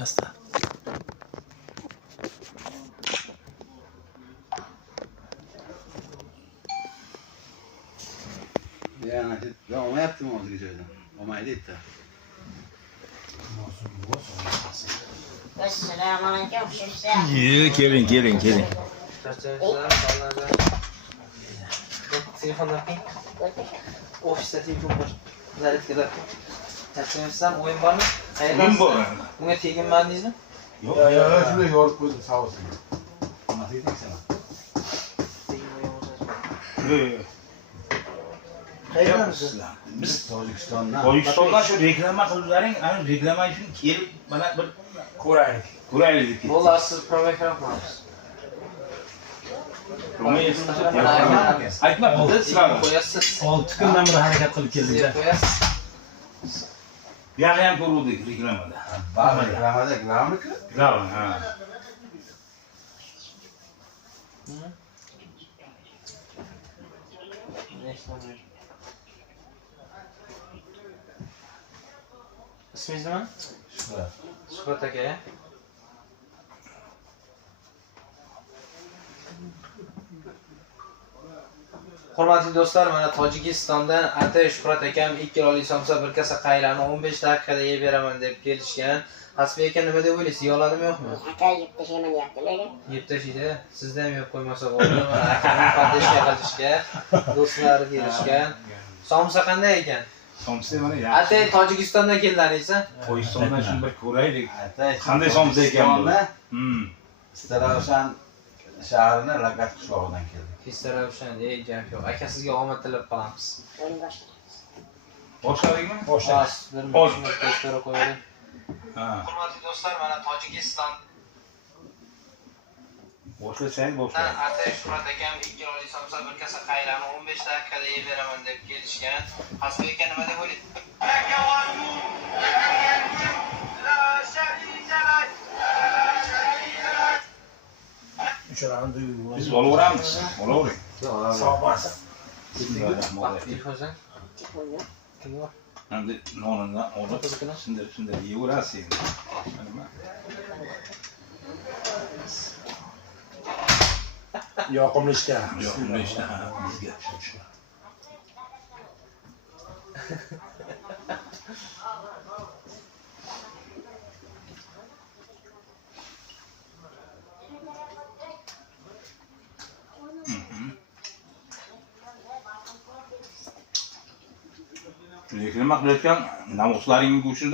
Ya está. Yani ben ona yaptım onu güzelden. Ona değil de. Selamünaleyküm. Gelin. Telefonlar ping. Ofisda telefon bor. Zaryadkalar. Charchamasam, o'yin bormi? Oyun bor. Bunga teginmadingizmi? Yok Ya şuraya yorup koydum sağ olsun. Nasıl yedin sana? Yok. Qayerdansiz? Biz Tojikistan'dan. Tojikistondan shu reklama qildilaring, ana reklama uchun kelib mana bir ko'raylik. Bo'ldi, siz provokator qilamiz. Aytma, biz sizlarga Qo'yasiz. 6 kundan beri harakat qilib keldik. Qo'yasiz. bu yoqni ham ko'ruvdik reklamada. Bak reklamada reklamı ki. Reklama, ha. İsmingiz nima? Şurada. Shuhrat aka, ya? Hurmatli do'stlar, mana Tojikistondan Atay Shuhrat akam 2 kiloli somsa bir kasa qayrani 15 daqiqada yeb beraman deb kelishgan. Hasbi aka nima deb o'ylaysiz? Yoladimi yo'qmi? Aka yeb tashlayman deyaptilar. Yeb tashlaydi. Sizda ham yeb qo'ymasa bo'ldi. Akaning podeshga qilishga, do'stlari kelishgan. Somsa qanday ekan? Somsa mana Atay yaxshi. Tojikistondan kelganingizmi? Tojikistondan shuni bir ko'raylik. Qanday somsa ekan bu? Staravshan shahrini Lagat qishlog'idan keldik. Fistaravshan gap yo'q. Aka sizga omad tilab qolamiz. O'yin boshqa. Boshladingmi? Boshlaymiz. Bir minutga ko'ra qo'yaylik. Ha. Hurmatli do'stlar, mana Tojikiston Boshlasang boshla. Atay Shuhrat akam 2 kiloli somsa bir kasa qayrani 15 daqiqada yeb beraman deb kelishgan. Hasbi aka nima deb o'ylaysiz? Uchalani duyuyor. Biz olaveramiz. Olavering. Sog' bo'lsin. Bismillahirrohmanirrohim. Ilhoza. Telefon yo'q. Kim bor? Endi nonini olib, shunday yeyverasiz endi. Nima? Yoqimli ishga. Yo'q, nima ishda bizga shu. Reklama qilayotgan namoslaring go'shida